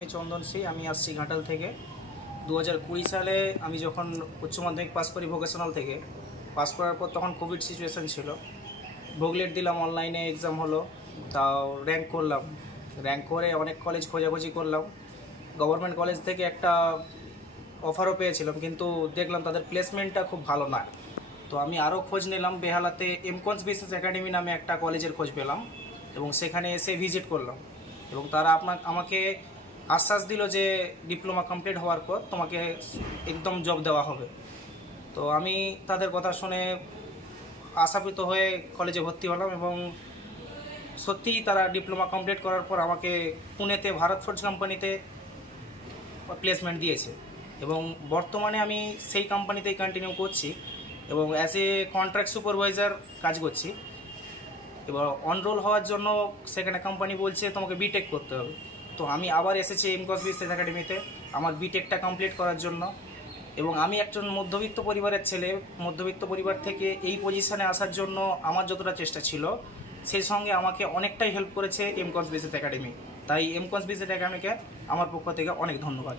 আমি চন্দন শ্রী, আমি আসছি ঘাটাল থেকে। 2020 সালে আমি যখন উচ্চ মাধ্যমিক পাস করি ভোকেশনাল থেকে, পাস করার পর তখন কোভিড সিচুয়েশান ছিল। ভোগলেট দিলাম, অনলাইনে এক্সাম হলো, তাও র্যাঙ্ক করলাম। র্যাঙ্ক করে অনেক কলেজ খোঁজাখুঁজি করলাম। গভর্নমেন্ট কলেজ থেকে একটা অফারও পেয়েছিলাম, কিন্তু দেখলাম তাদের প্লেসমেন্টটা খুব ভালো না। তো আমি আরও খোঁজ নিলাম। বেহালাতে এমকনস বিজনেস একাডেমি নামে একটা কলেজের খোঁজ পেলাম এবং সেখানে এসে ভিজিট করলাম। এবং তারা আমাকে আশ্বাস দিল যে ডিপ্লোমা কমপ্লিট হওয়ার পর তোমাকে একদম জব দেওয়া হবে। তো আমি তাদের কথা শুনে আশান্বিত হয়ে কলেজে ভর্তি হলাম এবং সত্যিই তারা ডিপ্লোমা কমপ্লিট করার পর আমাকে পুনেতে ভারত ফোর্জ কোম্পানিতে প্লেসমেন্ট দিয়েছে এবং বর্তমানে আমি সেই কোম্পানিতেই কন্টিনিউ করছি এবং অ্যাজ এ কন্ট্রাক্ট সুপারভাইজার কাজ করছি। এবার অনরোল হওয়ার জন্য সেখানে কোম্পানি বলছে তোমাকে বিটেক করতে হবে। তো আমি আবার এসেছি এমকস বিজনেস একাডেমিতে আমার বিটেকটা কমপ্লিট করার জন্য। এবং আমি একজন মধ্যবিত্ত পরিবারের ছেলে। মধ্যবিত্ত পরিবার থেকে এই পজিশনে আসার জন্য আমার যতটা চেষ্টা ছিল, সেই সঙ্গে আমাকে অনেকটাই হেল্প করেছে এমকস বিজনেস একাডেমি। তাই এমকস বিজনেস একাডেমিকে আমার পক্ষ থেকে অনেক ধন্যবাদ।